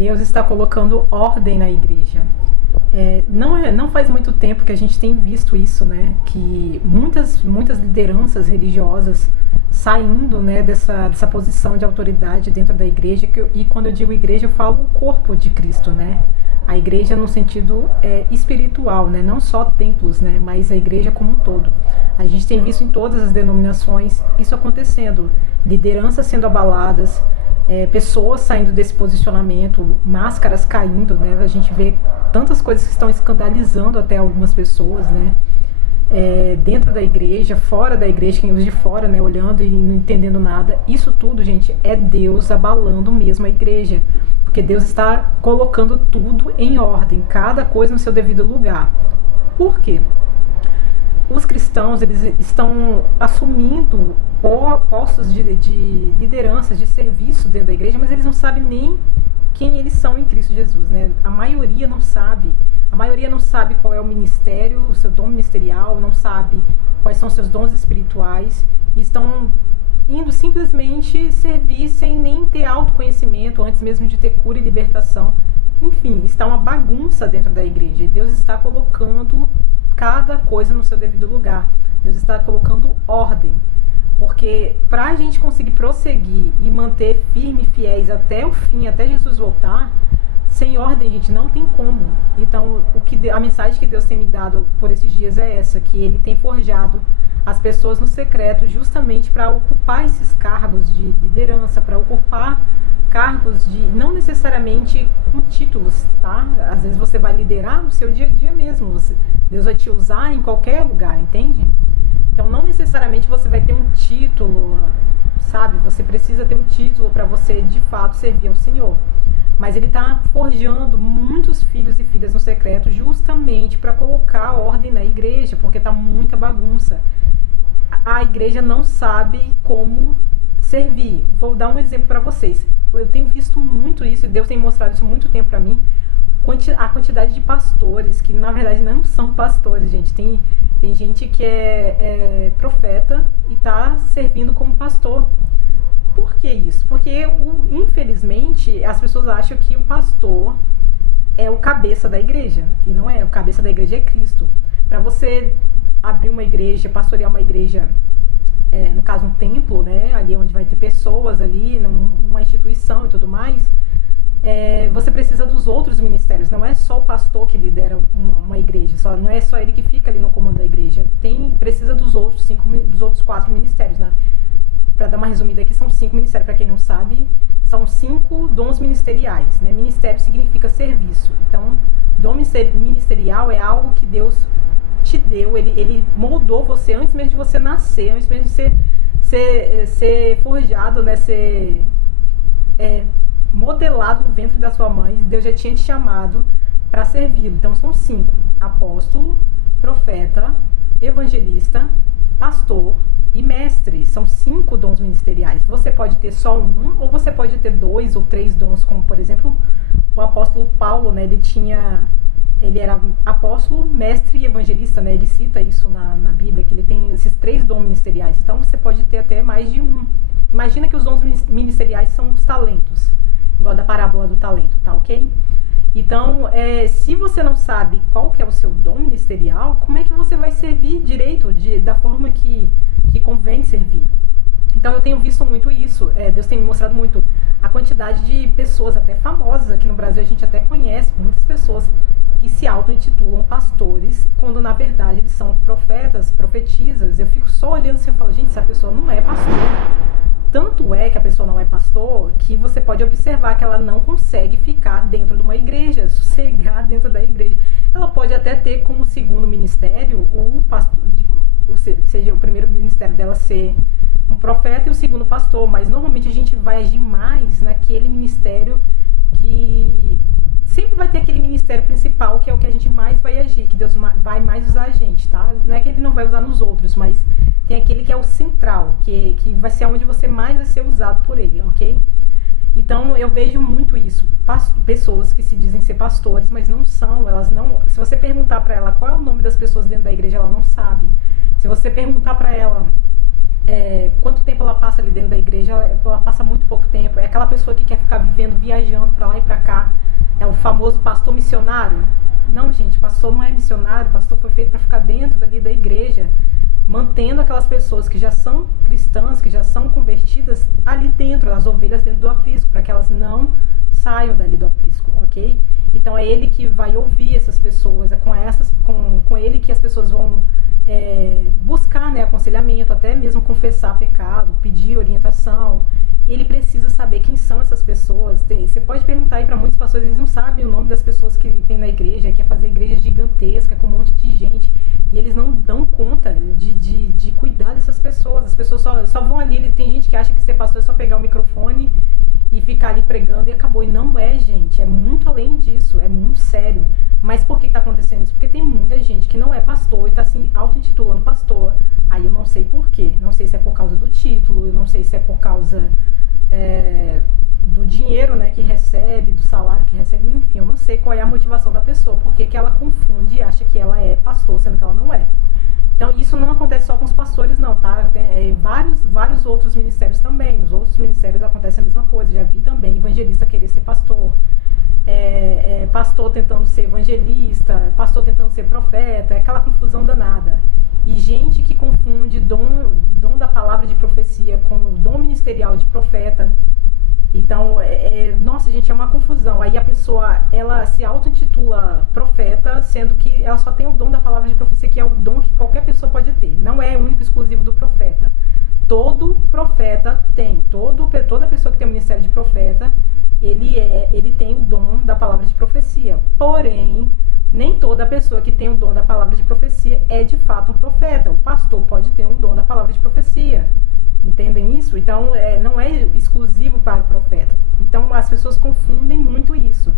Deus está colocando ordem na igreja. Não faz muito tempo que a gente tem visto isso, né? Que muitas lideranças religiosas saindo, né, dessa posição de autoridade dentro da igreja, e quando eu digo igreja, eu falo o corpo de Cristo, né? A igreja no sentido espiritual, né? Não só templos, né? Mas a igreja como um todo. A gente tem visto em todas as denominações isso acontecendo. Lideranças sendo abaladas, pessoas saindo desse posicionamento, máscaras caindo, né? A gente vê tantas coisas que estão escandalizando até algumas pessoas, né? Dentro da igreja, fora da igreja, quem os de fora, né, olhando e não entendendo nada. Isso tudo, gente, é Deus abalando mesmo a igreja, porque Deus está colocando tudo em ordem, cada coisa no seu devido lugar. Por quê? Os cristãos, eles estão assumindo postos de liderança, de serviço dentro da igreja, mas eles não sabem nem quem eles são em Cristo Jesus, né? A maioria não sabe. A maioria não sabe qual é o ministério, o seu dom ministerial, não sabe quais são os seus dons espirituais, e estão indo simplesmente servir sem nem ter autoconhecimento, antes mesmo de ter cura e libertação. Enfim, está uma bagunça dentro da igreja, e Deus está colocando cada coisa no seu devido lugar. Deus está colocando ordem, porque para a gente conseguir prosseguir e manter firme e fiéis até o fim, até Jesus voltar, sem ordem, gente, não tem como. Então, a mensagem que Deus tem me dado por esses dias é essa, que Ele tem forjado as pessoas no secreto justamente para ocupar esses cargos de liderança, para ocupar cargos de, não necessariamente com títulos, tá? Às vezes você vai liderar no seu dia a dia mesmo, Deus vai te usar em qualquer lugar, entende? Então, não necessariamente você vai ter um título, sabe? Você precisa ter um título para você, de fato, servir ao Senhor. Mas Ele está forjando muitos filhos e filhas no secreto justamente para colocar ordem na igreja, porque está muita bagunça. A igreja não sabe como servir. Vou dar um exemplo para vocês. Eu tenho visto muito isso, e Deus tem mostrado isso há muito tempo para mim. A quantidade de pastores, que na verdade não são pastores, gente. Tem gente que é profeta e está servindo como pastor. Por que isso? Porque, infelizmente, as pessoas acham que o pastor é o cabeça da igreja. E não é. O cabeça da igreja é Cristo. Para você abrir uma igreja, pastorear uma igreja, no caso um templo, né, ali onde vai ter pessoas ali, numa instituição e tudo mais, você precisa dos outros ministérios. Não é só o pastor que lidera uma igreja, não é só ele que fica ali no comando da igreja. Precisa dos outros 4 ministérios, né? Para dar uma resumida aqui, são 5 ministérios. Para quem não sabe, são 5 dons ministeriais, né? Ministério significa serviço. Então, dom ministerial é algo que Deus te deu, ele moldou você antes mesmo de você nascer, antes mesmo de ser forjado, né? Ser modelado no ventre da sua mãe. Deus já tinha te chamado para servi-lo. Então, são 5: apóstolo, profeta, evangelista, pastor e mestre. São 5 dons ministeriais. Você pode ter só um, ou você pode ter 2 ou 3 dons, como por exemplo o apóstolo Paulo, né? Ele era apóstolo, mestre e evangelista, né? Ele cita isso na Bíblia, que ele tem esses 3 dons ministeriais. Então você pode ter até mais de um. Imagina que os dons ministeriais são os talentos, igual da parábola do talento, tá ok? Então, se você não sabe qual que é o seu dom ministerial, como é que você vai servir direito, da forma que convém servir? Então, eu tenho visto muito isso. Deus tem me mostrado muito a quantidade de pessoas, até famosas aqui no Brasil, a gente até conhece muitas pessoas que se auto-intitulam pastores, quando na verdade eles são profetas, profetisas. Eu fico só olhando assim e falo, gente, essa pessoa não é pastor. Tanto é que a pessoa não é pastor, que você pode observar que ela não consegue ficar dentro de uma igreja, sossegar dentro da igreja. Ela pode até ter como segundo ministério o pastor, seja o primeiro ministério dela ser um profeta e o segundo pastor, mas normalmente a gente vai agir mais naquele ministério que sempre vai ter aquele ministério principal, que é o que a gente mais vai agir, que Deus vai mais usar a gente, tá? Não é que Ele não vai usar nos outros, mas tem aquele que é o central, que vai ser onde você mais vai ser usado por Ele, ok? Então, eu vejo muito isso. Pessoas que se dizem ser pastores, mas não são, elas não... Se você perguntar para ela qual é o nome das pessoas dentro da igreja, ela não sabe. Se você perguntar para ela quanto tempo ela passa ali dentro da igreja, ela passa muito pouco tempo. É aquela pessoa que quer ficar vivendo, viajando para lá e para cá, o famoso pastor missionário. Não, gente, pastor não é missionário, pastor foi feito para ficar dentro ali da igreja, mantendo aquelas pessoas que já são cristãs, que já são convertidas ali dentro, as ovelhas dentro do aprisco, para que elas não saiam dali do aprisco, ok? Então é ele que vai ouvir essas pessoas, é com ele que as pessoas vão buscar, né, aconselhamento, até mesmo confessar pecado, pedir orientação. Ele precisa saber quem são essas pessoas. Você pode perguntar aí para muitos pastores, eles não sabem o nome das pessoas que tem na igreja, quer fazer igreja gigantesca, com um monte de gente, e eles não dão conta de cuidar dessas pessoas. As pessoas só vão ali, tem gente que acha que ser pastor é só pegar o microfone e ficar ali pregando e acabou. E não é, gente, é muito além disso, é muito sério. Mas por que está acontecendo isso? Porque tem muita gente que não é pastor e está se auto-intitulando pastor. Aí eu não sei por quê. Não sei se é por causa do título, eu não sei se é por causa do dinheiro, né, que recebe, do salário que recebe, enfim, eu não sei qual é a motivação da pessoa, porque que ela confunde e acha que ela é pastor, sendo que ela não é. Então, isso não acontece só com os pastores, não, tá? Tem vários outros ministérios também. Nos outros ministérios acontece a mesma coisa. Já vi também evangelista querer ser pastor, pastor tentando ser evangelista, pastor tentando ser profeta, aquela confusão danada. E gente que confunde dom da palavra de profecia com o dom ministerial de profeta. Então, nossa, gente, é uma confusão. Aí a pessoa, ela se auto-intitula profeta, sendo que ela só tem o dom da palavra de profecia, que é o dom que qualquer pessoa pode ter. Não é único e exclusivo do profeta. Todo profeta tem, toda pessoa que tem o ministério de profeta, ele tem o dom da palavra de profecia. Porém, nem toda pessoa que tem o dom da palavra de profecia é de fato um profeta. O pastor pode ter um dom da palavra de profecia. Entendem isso? Então, não é exclusivo para o profeta. Então, as pessoas confundem muito isso.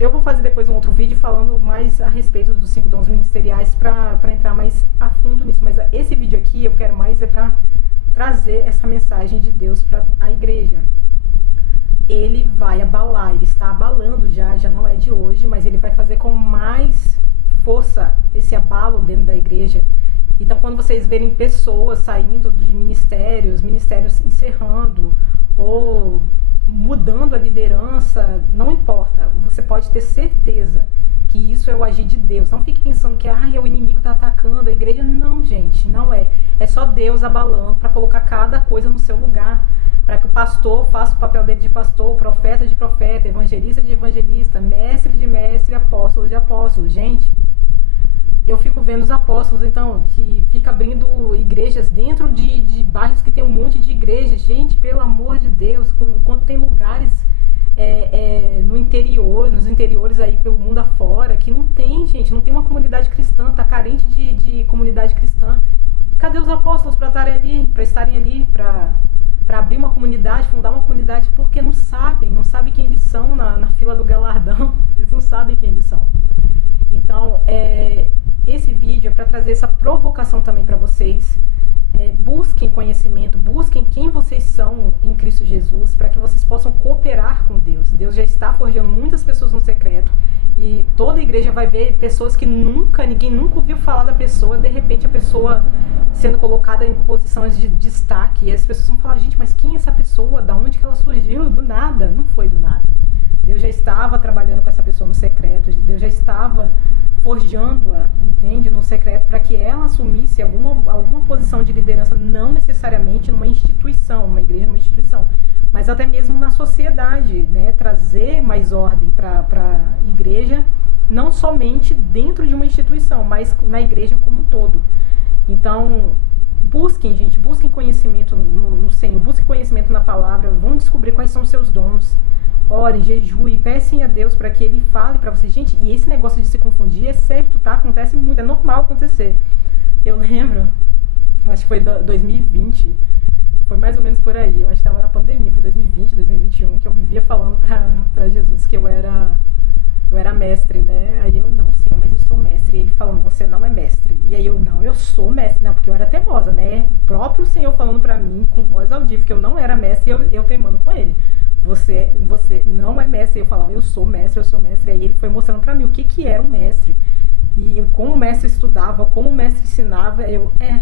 Eu vou fazer depois um outro vídeo falando mais a respeito dos 5 dons ministeriais para entrar mais a fundo nisso. Mas esse vídeo aqui eu quero mais para trazer essa mensagem de Deus para a igreja. Ele vai abalar, ele está abalando já não é de hoje, mas ele vai fazer com mais força esse abalo dentro da igreja. Então, quando vocês verem pessoas saindo de ministérios encerrando ou mudando a liderança, não importa, você pode ter certeza que isso é o agir de Deus. Não fique pensando que é o inimigo está atacando a igreja. Não, gente, não é. É só Deus abalando para colocar cada coisa no seu lugar, para que o pastor faça o papel dele de pastor, profeta de profeta, evangelista de evangelista, mestre de mestre, apóstolo de apóstolo. Gente, eu fico vendo os apóstolos, então, que fica abrindo igrejas dentro de bairros que tem um monte de igrejas. Gente, pelo amor de Deus, enquanto tem lugares no interior, nos interiores aí pelo mundo afora, que não tem, gente, não tem uma comunidade cristã, tá carente de comunidade cristã. Cadê os apóstolos para estarem ali, para abrir uma comunidade, fundar uma comunidade? Porque não sabem quem eles são na fila do galardão, eles não sabem quem eles são. Então, esse vídeo é para trazer essa provocação também para vocês. Busquem conhecimento, busquem quem vocês são em Cristo Jesus, para que vocês possam cooperar com Deus. Deus já está forjando muitas pessoas no secreto, e toda a igreja vai ver pessoas que ninguém nunca ouviu falar da pessoa, de repente a pessoa sendo colocada em posições de destaque, e as pessoas vão falar: gente, mas quem é essa pessoa? Da onde que ela surgiu? Do nada? Não foi do nada. Deus já estava trabalhando com essa pessoa no secreto, Deus já estava forjando-a, entende, no secreto, para que ela assumisse alguma posição de liderança, não necessariamente numa instituição, numa igreja, numa instituição, mas até mesmo na sociedade, né? Trazer mais ordem para a igreja, não somente dentro de uma instituição, mas na igreja como um todo. Então, busquem, gente, busquem conhecimento no Senhor, busquem conhecimento na palavra, vão descobrir quais são os seus dons. Orem, jejuem, peçam a Deus para que Ele fale para vocês. Gente, e esse negócio de se confundir é certo, tá? Acontece muito, é normal acontecer. Eu lembro, acho que foi 2020, foi mais ou menos por aí. Eu acho que estava na pandemia, foi 2020, 2021, que eu vivia falando para Jesus que eu era mestre, né? Aí eu: não, Senhor, mas eu sou mestre. E Ele falando: você não é mestre. E aí eu: não, eu sou mestre. Não, porque eu era teimosa, né? O próprio Senhor falando para mim, com voz audível, que eu não era mestre, e eu teimando com Ele. Você não é mestre. Eu falava: eu sou mestre, eu sou mestre. Aí Ele foi mostrando para mim o que era um mestre. E como o mestre estudava, como o mestre ensinava.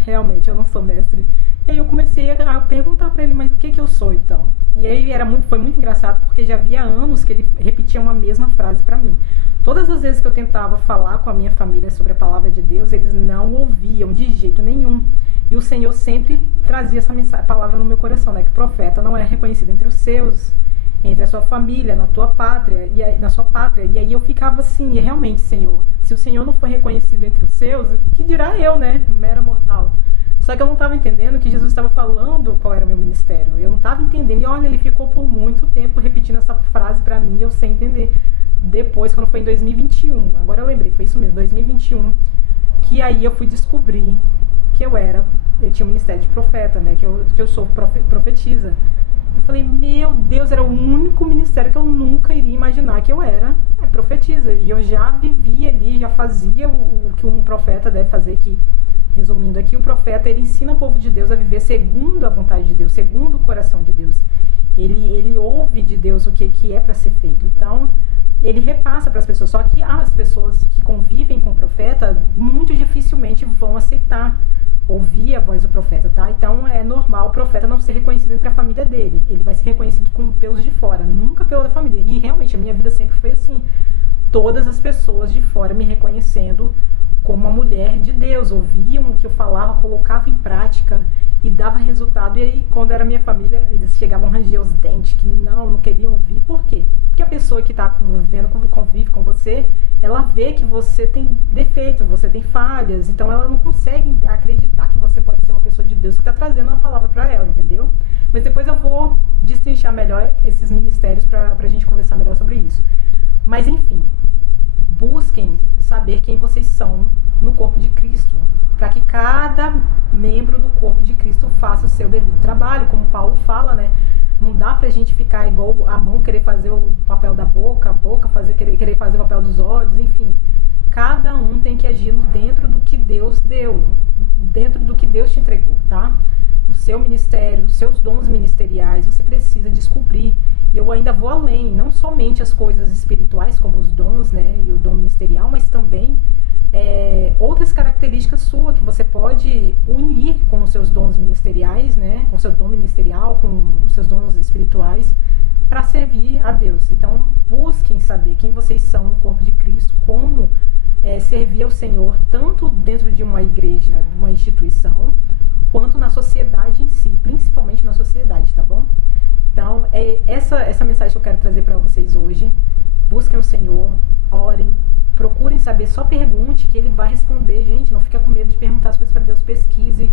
Realmente, eu não sou mestre. E aí eu comecei a perguntar para ele, mas o que que eu sou então? E aí foi muito engraçado, porque já havia anos que ele repetia uma mesma frase para mim. Todas as vezes que eu tentava falar com a minha família sobre a palavra de Deus, eles não ouviam de jeito nenhum. E o Senhor sempre trazia essa palavra no meu coração, né? Que o profeta não é reconhecido entre os seus, entre a sua família, na tua pátria, e aí, na sua pátria. E aí eu ficava assim, realmente, Senhor, se o Senhor não foi reconhecido entre os seus, o que dirá eu, né? Mera mortal. Só que eu não estava entendendo que Jesus estava falando qual era o meu ministério. Eu não estava entendendo. E olha, ele ficou por muito tempo repetindo essa frase para mim, eu sem entender. Depois, quando foi em 2021, agora eu lembrei, foi isso mesmo, 2021, que aí eu fui descobrir que eu tinha um ministério de profeta, né? Que eu sou profetisa. Eu falei, meu Deus, era o único ministério que eu nunca iria imaginar que eu era profetisa. E eu já vivia ali, já fazia o que um profeta deve fazer, que, resumindo aqui, o profeta, ele ensina o povo de Deus a viver segundo a vontade de Deus, segundo o coração de Deus. Ele ouve de Deus o que é para ser feito. Então, ele repassa para as pessoas. Só que as pessoas que convivem com o profeta, muito dificilmente vão aceitar ouvir a voz do profeta, tá? Então é normal o profeta não ser reconhecido entre a família dele. Ele vai ser reconhecido pelos de fora, nunca pela família. E realmente a minha vida sempre foi assim. Todas as pessoas de fora me reconhecendo como uma mulher de Deus, ouviam o que eu falava, colocava em prática e dava resultado. E aí, quando era minha família, eles chegavam a ranger os dentes, que não queriam ouvir. Por quê? Porque a pessoa que está convive com você, ela vê que você tem defeitos, você tem falhas, então ela não consegue acreditar que você pode ser uma pessoa de Deus que está trazendo uma palavra para ela, entendeu? Mas depois eu vou destrinchar melhor esses ministérios para a gente conversar melhor sobre isso. Mas enfim, busquem saber quem vocês são no corpo de Cristo, para que cada membro do corpo de Cristo faça o seu devido trabalho, como Paulo fala, né? Não dá pra gente ficar igual a mão querer fazer o papel da boca, a boca querer fazer o papel dos olhos, enfim. Cada um tem que agir dentro do que Deus deu, dentro do que Deus te entregou, tá? O seu ministério, os seus dons ministeriais, você precisa descobrir. E eu ainda vou além, não somente as coisas espirituais, como os dons, né, e o dom ministerial, mas também outras características suas que você pode unir com os seus dons ministeriais, né, com o seu dom ministerial, com os seus dons espirituais, para servir a Deus. Então, busquem saber quem vocês são no corpo de Cristo, como servir ao Senhor, tanto dentro de uma igreja, de uma instituição, quanto na sociedade em si, principalmente na sociedade, tá bom? Então, é essa mensagem que eu quero trazer para vocês hoje. Busquem o Senhor, orem, procurem saber, só pergunte que Ele vai responder, gente. Não fica com medo de perguntar as coisas para Deus, pesquise.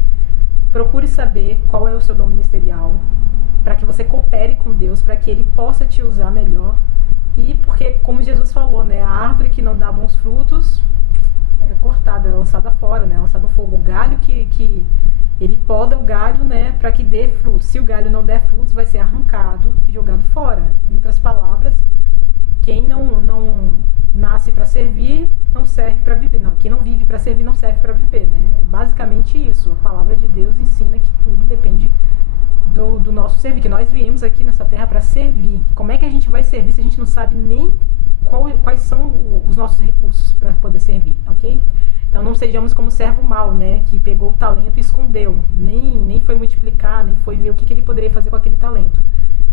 Procure saber qual é o seu dom ministerial, para que você coopere com Deus, para que Ele possa te usar melhor. E porque, como Jesus falou, né, a árvore que não dá bons frutos é cortada, é lançada fora, né, é lançada no fogo. O galho que ele poda o galho, né, para que dê frutos. Se o galho não der frutos, vai ser arrancado e jogado fora. Em outras palavras, quem não nasce para servir, não serve para viver. Não, quem não vive para servir, não serve para viver, né? É basicamente isso. A palavra de Deus ensina que tudo depende do nosso servir, que nós viemos aqui nessa terra para servir. Como é que a gente vai servir se a gente não sabe nem quais são os nossos recursos para poder servir, ok? Então não sejamos como o servo mau, né, que pegou o talento e escondeu, nem foi multiplicar, nem foi ver o que ele poderia fazer com aquele talento.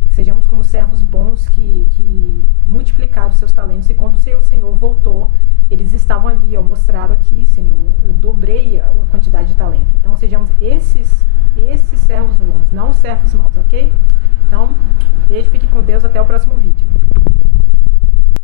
Sejamos como servos bons que multiplicaram os seus talentos, e quando o Senhor voltou, eles estavam ali, ó, mostraram aqui, Senhor, eu dobrei a quantidade de talento. Então sejamos esses servos bons, não os servos maus, ok? Então, beijo, fique com Deus, até o próximo vídeo.